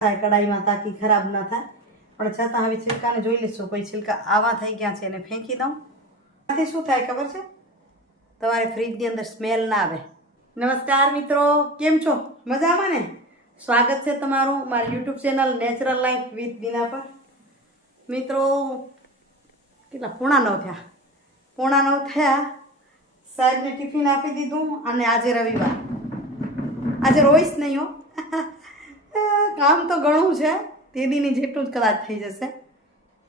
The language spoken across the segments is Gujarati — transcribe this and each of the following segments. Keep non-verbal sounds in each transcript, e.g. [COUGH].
થાય કડાઈમાં તાકી ખરાબ ન થાય. પણ છતાં હવે છિલકાને જોઈ લઈશું, કોઈ છિલકા આવા થઈ ગયા છે એને ફેંકી દઉં. આથી શું થાય ખબર છે? તમારે ફ્રીજની અંદર સ્મેલ ના આવે. નમસ્કાર મિત્રો, કેમ છો? મજામાં ને? સ્વાગત છે તમારું મારી YouTube channel Natural Life with Bina પર. મિત્રો, કેટલા પોણા નવ થયા. પોણા નવ થયા, સાહેબને ટિફિન આપી દીધું અને આજે રવિવાર. આજે રોઈશ નહીં હો. [LAUGHS] કામ તો ઘણું છે તે દીની જેટલું જ કદાચ થઈ જશે.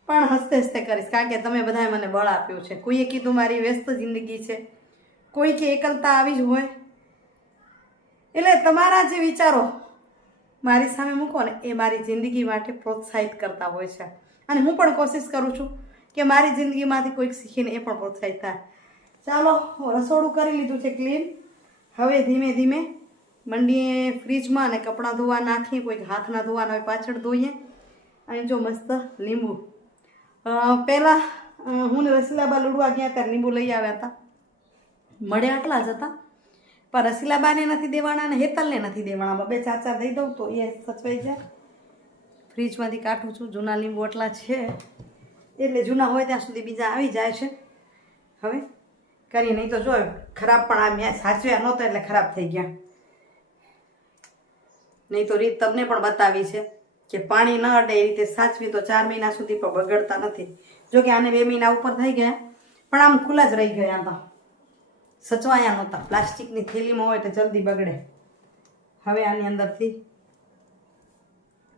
પણ હસતે હસતે કરીશ, કારણ કે તમે બધાએ મને બળ આપ્યું છે. કોઈએ કીધું મારી વ્યસ્ત જિંદગી છે, કોઈ કે એકલતા આવી જ હોય. એટલે તમારા જે વિચારો મારી સામે મૂકો ને, એ મારી જિંદગી માટે પ્રોત્સાહિત કરતા હોય છે. અને હું પણ કોશિશ કરું છું કે મારી જિંદગીમાંથી કોઈક શીખીને એ પણ પ્રોત્સાહિત થાય. ચાલો રસોડું કરી લીધું છે ક્લીન. હવે ધીમે ધીમે મંડીએ ફ્રીજમાં અને કપડાં ધોવા નાખીએ, કોઈક હાથના ધોવાના હોય પાછળ ધોઈએ. અને જો મસ્ત લીંબુ. પહેલાં હું ને રસીલાબા લૂડવા ગયા ત્યારે લીંબુ લઈ આવ્યા હતા. મળે આટલા જ હતા. પણ રસીલાબાને નથી દેવાના અને હેતલને નથી દેવાના. બે ચાર ચાર દઈ દઉં તો એ સચવાઈ જાય. ફ્રીજમાંથી કાઢું છું. જૂના લીંબુ એટલા છે. એટલે જૂના હોય ત્યાં સુધી બીજા આવી જાય છે. હવે કરી નહીં તો જો, ખરાબ પણ આ મેં સાચવ્યા નહોતા એટલે ખરાબ થઈ ગયા. નહીં તો રીત તમને પણ બતાવી છે કે પાણી ન અડે એ રીતે સાચવી તો ચાર મહિના સુધી પણ બગડતા નથી. જો કે આને બે મહિના ઉપર થઈ ગયા, પણ આમ ખુલ્લા જ રહી ગયા હતા સચવાયા નહોતા. પ્લાસ્ટિકની થેલીમાં હોય તો જલ્દી બગડે. હવે આની અંદરથી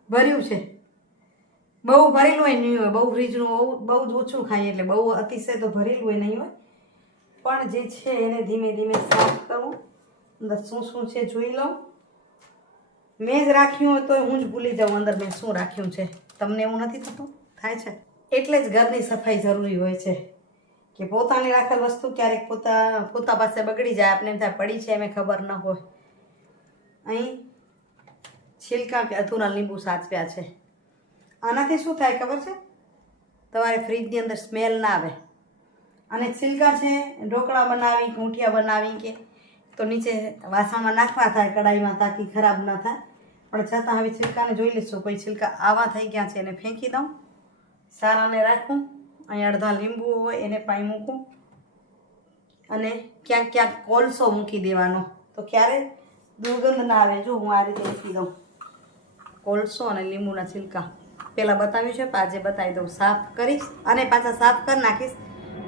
ભર્યું છે. બહુ ભરેલું હોય નહીં હોય, બહુ ફ્રીજનું બહુ જ ઓછું ખાઈએ એટલે બહુ અતિશય તો ભરેલું હોય નહીં હોય. પણ જે છે એને ધીમે ધીમે સાફ કરવું અંદર શું શું છે જોઈ લઉં. મેં જ રાખ્યું હોય તો હું જ ભૂલી જાઉં અંદર મેં શું રાખ્યું છે. તમને એવું નથી થતું? થાય છે. એટલે જ ઘરની સફાઈ જરૂરી હોય છે કે પોતાની રાખેલ વસ્તુ ક્યારેક પોતા પોતા પાસે બગડી જાય આપણે એમ થાય પડી છે એમ ખબર ન હોય. અહીં છિલકા કે અધૂરા લીંબુ સાચવ્યા છે. આનાથી શું થાય ખબર છે? તમારે ફ્રીજની અંદર સ્મેલ ના આવે. અને છિલકા છે, ઢોકળા બનાવી, ગૂંઠિયા બનાવી કે તો નીચે વાસણમાં નાખવા થાય, કડાઈમાં તાકી ખરાબ ન થાય. પણ છતાં હવે છિલકાને જોઈ લઈશું. કોઈ છિલકા આવા થઈ ગયા છે એને ફેંકી દઉં. સારાને રાખું. અહીં અડધા લીંબુ હોય એને પાઈ મૂકું. અને ક્યાંક ક્યાંક કોલસો મૂકી દેવાનો. તો ક્યારે? દુર્ગંધ ના આવે. જો હું આ રીતે મૂકી દઉં. કોલસો અને લીંબુના છિલકા. પહેલાં બતાવ્યું છે, આજે બતાવી દઉં. સાફ કરીશ અને પાછા સાફ કરી નાખીશ.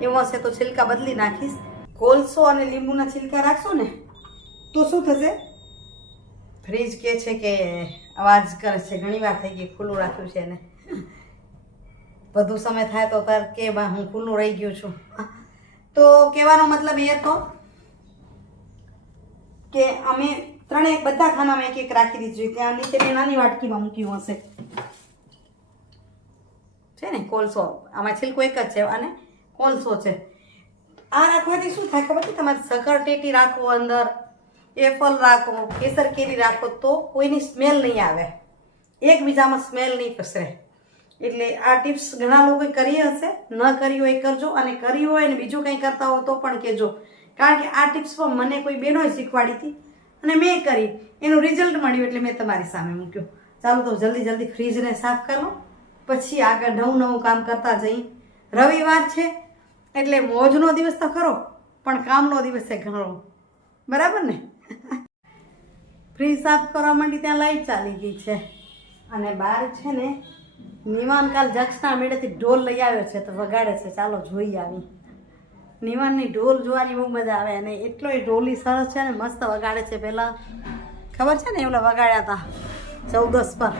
એવું હશે તો છિલકા બદલી નાખીશ. કોલસો અને લીંબુના છિલકા રાખશો ને, તો શું થશે? ફ્રીજ કે છે કે અવાજ કરે છે, ઘણી વાર થઈ ગઈ, ખુલ્લું રાખ્યું છે એને. વધુ સમય થાય તો તાર કે બા, હું ખુલ્લું રહી ગયું છું. તો કહેવાનો મતલબ એ હતો કે અમે ત્રણેય બધા ખાનામાં એક એક રાખી દીધું ત્યાં નીચે મેં નાની વાટકીમાં મૂક્યું હશે. છે ને, કોલસો. આમાં છિલકો એક જ છે અને કોલસો છે. આ રાખવાથી શું થાય ખબર છે? તમારે સકર ટેટી રાખો અંદર એપલ રાખો, કેસર કેરી રાખો તો કોઈની સ્મેલ નહીં આવે. એકબીજામાં સ્મેલ નહીં પસરે. એટલે આ ટિપ્સ ઘણા લોકોએ કરી હશે, ન કરી હોય એ કરજો અને કરી હોય ને બીજું કંઈ કરતા હો તો પણ કહેજો. કારણ કે આ ટિપ્સ પણ મને કોઈ બહેનોએ શીખવાડી હતી અને મેં કરી. એનું રિઝલ્ટ મળ્યું એટલે મેં તમારી સામે મૂક્યું. ચાલો તો જલ્દી જલ્દી ફ્રીજને સાફ કરો પછી આગળ નવું નવું કામ કરતા જઈ. રવિવાર છે, એટલે મોજનો દિવસ તો ખરો, પણ કામનો દિવસ છે ઘણો. બરાબર ને? ફ્રીજ સાફ કરવા માંડી ત્યાં લાઈટ ચાલી ગઈ છે. અને બહાર છે ને, નિવાન કાલ જક્ષના મેળેથી ઢોલ લઈ આવ્યો છે, તો વગાડે છે. ચાલો જોઈ આવી. નિવાનની ઢોલ જોવાની બહુ મજા આવે અને એટલોય ઢોલી સરસ છે ને, મસ્ત વગાડે છે. પહેલાં ખબર છે ને એવલા વગાડ્યા હતા ચૌદસ પર,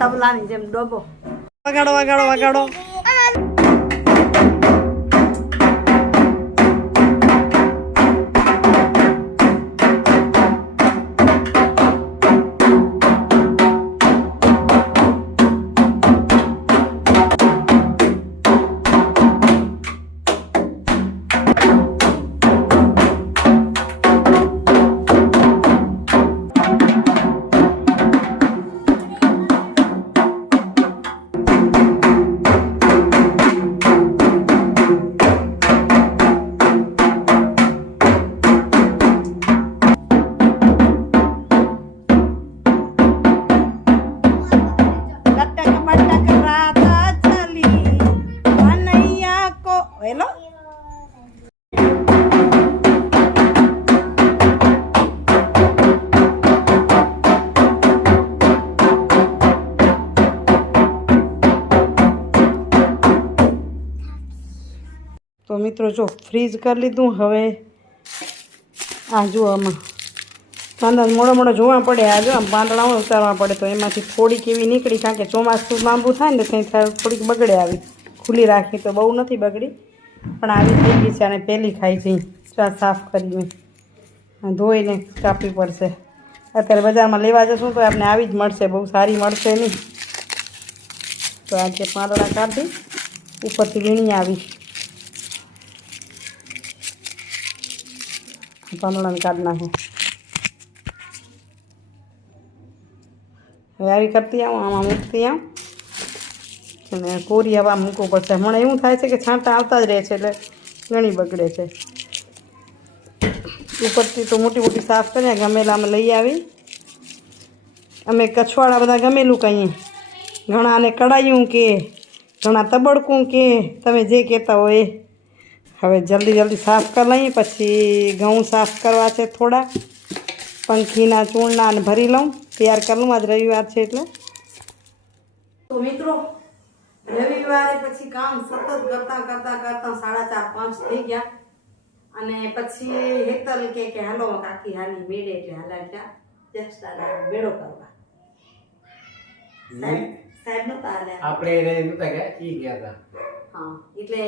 તબલાની જેમ ડોબો. વગાડો વગાડો વગાડો. મિત્રો, જો ફ્રીઝ કરી લીધું, હવે આ જુઓ આમાં પાંદડા મોડો મોડો જોવા પડે, આ જો આમ પાંદડા ઉતારવા પડે, તો એમાંથી થોડીક એવી નીકળી, કારણ કે ચોમાસું લાંબુ થાય ને ત્યાં થાય થોડીક બગડે આવી. ખુલ્લી રાખી તો બહુ નથી બગડી, પણ આવી થઈ ગઈ છે અને પહેલી ખાઈ જઈ. ચા સાફ કરી ધોઈને કાપવી પડશે. અત્યારે બજારમાં લેવા જશું તો આપણે આવી જ મળશે, બહુ સારી મળશે નહીં. તો આજે પાંદડા કાઢી ઉપરથી વીણી આવી. પાંદડાને કાઢી નાખું હવે આવી કરતી આવું આમાં મૂકતી આવું અને કોરી હવા મૂકવું પડશે હમણાં એવું થાય છે કે છાંટા આવતા જ રહે છે એટલે ઘણી બગડે છે ઉપરથી તો મોટી મોટી સાફ કરીને ગમેલામાં લઈ આવી અમે કછવાળા બધા ગમેલું કહીએ ઘણાને કડાયું કે ઘણા તબડકું કે તમે જે કહેતા હોય હવે જલ્દી જલ્દી સાફ કરી લઈએ પછી ઘઉં સાફ કરવા છે થોડા. પંખીના ચૂર્ણા ને ભરી લઉં. તૈયાર કરી લઉં આજ રવિવાર છે એટલે. તો મિત્રો રવિવારે પછી કામ સતત કરતા કરતા કરતા સાડા ચાર પાંચ થઈ ગયા. અને પછી હેતલ કે કે હાલો કાકી હાલી મેળે એટલે હાલા ગયા. જસ્ટ મેળો કરવા. સાહેબ હાલ્યા. આપણે એને નતા ગયા ઈ ગયા હતા હા એટલે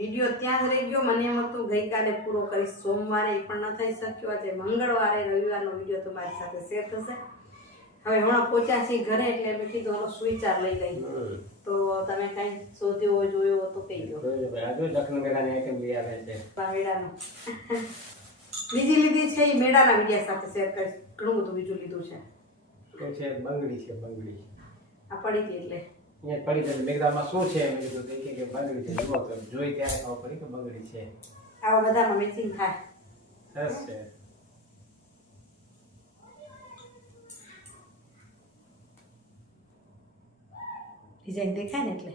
વીડિયો ત્યાં જ રહી ગયો. મને એમ હતું ગઈકાલે પૂરો કરીશ. સોમવારે એ પણ ન થઈ શક્યો. આજે મંગળવારે રવિવારનો વીડિયો તમારી સાથે શેર થશે. હવે હમણાં પહોંચ્યા છીએ ઘરે એટલે મેં કીધું આનો સુવિચાર લઈ લઈ તો તમે કાંઈ શોધ્યો હોય જોયો તો કહી દો. બીજી લીધી છે એ મેળાના વિડીયા સાથે શેર કરીશ. ઘણું બધું બીજું લીધું છે. કે છે બંગડી છે બંગડી. આ પડી હતી એટલે. અહીંયા પડી ગઈ મેઘદામાં શું છે એમ કીધું તો કે બગડી છે. જુઓ તો જોઈ ત્યારે ખબર પડી કે બગડી છે. આવા બધામાં મિક્સિંગ થાય સરસ છે. ડિઝાઇન દેખાય ને એટલે?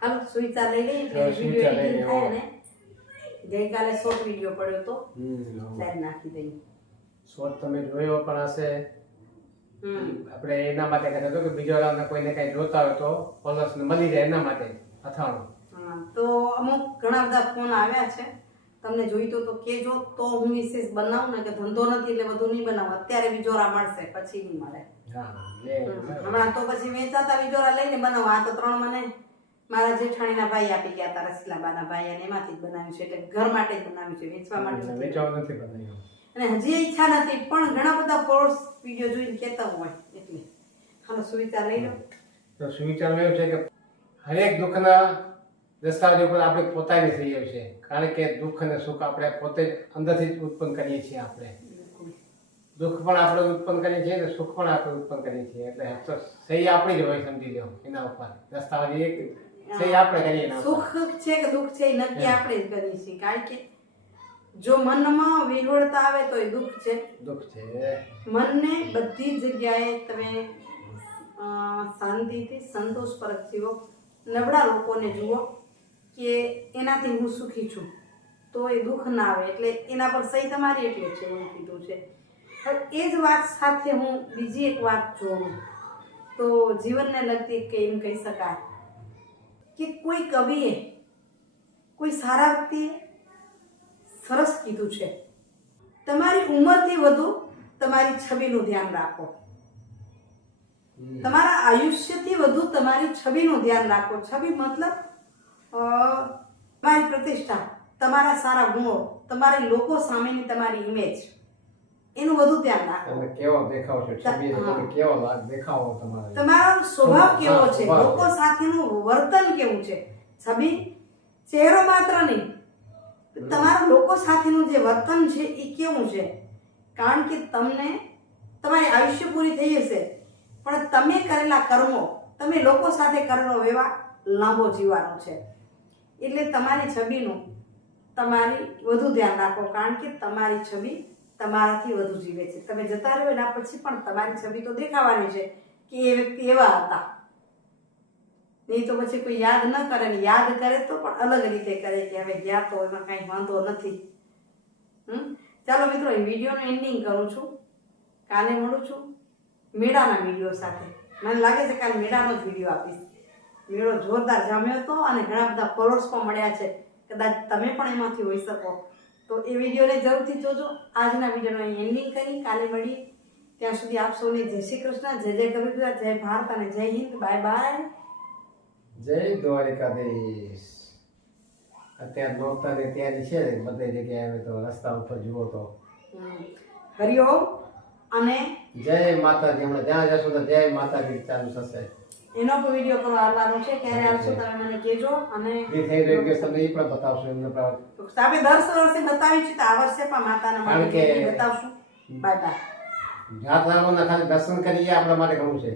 હાલો સુવિચાર લઈ લઈએ એટલે વીડિયો એડિટિંગ થાય ને? ગઈકાલે શોર્ટ વીડિયો પડ્યો તો સાઈડ નાખી દઈએ. શોર્ટ તમે જોયો પણ હશે. આપણે એના માટે કહેતો હતો કે બીજો કોઈને કઈ જોતા હોય તો પોલસ મળી જાય એના માટે અથાણું. તો અમુક ઘણા બધા ફોન આવ્યા છે. તમને જોઈતો તો કેજો તો હું વિશેષ બનાવું ને કે ધંધો નથી એટલે બધું નહીં બનાવું. અત્યારે વિજોરા મળશે પછી નહીં મળે. હમણાં તો પછી વેચાતા વિજોરા લઈને બનાવો આ તો ત્રણ મને મારા જેઠાણીના ભાઈ આપી ગયા હતા રસીલાબાના ભાઈ અને એમાંથી જ બનાવ્યું છે. એટલે ઘર માટે જ બનાવ્યું છે વેચવા માટે વેચવા નથી બનાવ્યું. અને હજી ઈચ્છા નથી પણ ઘણા બધા કોર્સ વીડિયો જોઈને કહેતા હોય એટલે હાલો સુવિચાર લઈ લો. તો સુવિચાર એવું છે કે હરેક દુઃખના દસ્તાવેજો પર આપણે પોતાની થઈ જાય છે કારણ કે દુઃખ અને સુખ આપણે પોતે અંદરથી જ ઉત્પન્ન કરીએ છીએ આપણે. દુઃખ પણ આપણે ઉત્પન્ન કરીએ છીએ અને સુખ પણ આપણે ઉત્પન્ન કરીએ છીએ એટલે તો સહી આપણી જ હોય સમજી લો એના ઉપર. દસ્તાવેજ એક સહી આપણે કરીએ સુખ છે કે દુઃખ છે એ નક્કી આપણે જ કરીએ છીએ કારણ કે જો મનમાં વિહોળતા આવે તો એ દુઃખ છે. દુઃખ છે. મનને બધી જગ્યાએ તમે શાંતિથી સંતોષપરક જીવો. નબળા લોકોને જુઓ કે એનાથી હું સુખી છું. તો એ દુઃખ ના આવે. એટલે એના પર સહી તમારી એટલે છે હું કીધું છે. એ જ વાત સાથે હું બીજી એક વાત જોઉં. તો જીવનને લગતી કે એમ કહી શકાય કે કોઈ કવિએ કોઈ સારા વ્યક્તિએ સરસ કીધું છે. તમારી ઉંમરથી વધુ તમારી છબીનું ધ્યાન રાખો. તમારા આયુષ્યથી વધુ તમારી છબીનું ધ્યાન રાખો. છબી મતલબ તમારી પ્રતિષ્ઠા તમારા સારા ગુણો તમારે લોકો સામેની તમારી ઇમેજ એનું વધુ ધ્યાન રાખો. તમે કેવો દેખાવ છો છબી તમે કેવો લાગ દેખાવો તમારે? તમારો સ્વભાવ કેવો છે. લોકો સાથેનું વર્તન કેવું છે? છબી ચહેરો માત્ર નહીં તમારા લોકો સાથેનું જે વર્તન છે એ કેવું છે? કારણ કે તમને તમારી આયુષ્ય પૂરી થઈ જશે પણ તમે કરેલા કર્મો, તમે લોકો સાથે કરેલો વ્યવહાર લાંબો જીવવાનો છે. એટલે તમારી છબીનું તમારી વધુ ધ્યાન રાખો, કારણ કે તમારી છબી તમારાથી વધુ જીવે છે. તમે જતા રહ્યો એના પછી પણ તમારી છબી તો દેખાવાની છે કે એ વ્યક્તિ એવા હતા. નહીં તો પછી કોઈ યાદ ન કરે ને યાદ કરે તો પણ અલગ રીતે કરે કે હવે ગયા તો એમાં કાંઈ વાંધો નથી. હમ? ચાલો મિત્રો વિડીયોનું એન્ડિંગ કરું છું. કાલે મળું છું મેળાના વીડિયો સાથે. મને લાગે છે કાલે મેળાનો જ વીડિયો આપીશ. મેળો જોરદાર જામ્યો હતો અને ઘણા બધા ફોલોઅર્સ પણ મળ્યા છે. કદાચ તમે પણ એમાંથી હોઈ શકો. તો એ વિડીયોને જરૂરથી જોજો. આજના વિડીયોનો એન્ડિંગ કરી. કાલે મળી ત્યાં સુધી આપ સૌને જય શ્રી કૃષ્ણ, જય જય કવિતા જય ભારત અને જય હિન્દ. Bye bye. જય દ્વારિકાધીશ. અત્યારે નોરતાની તૈયારી છે બધે જગ્યાએ આવે તો રસ્તા ઉપર જુઓ તો. હરિઓમ અને? જય માતાજી હમણાં જ્યાં જશો તો જય માતાજી ચાલુ થશે. એનો પણ વીડિયો કરવા આવવાનો છે ક્યારે આવશો તમે મને કહેજો અને એ થઈ રહ્યું કે તમને એ પણ બતાવશો એમને પણ. આપણે દર વર્ષે બતાવી છે તો આ વર્ષે પણ માતાના માટે બતાવશું બાય બાય જાત રાવણના ખાલી દર્શન કરીએ આપણા માટે ઘણું છે.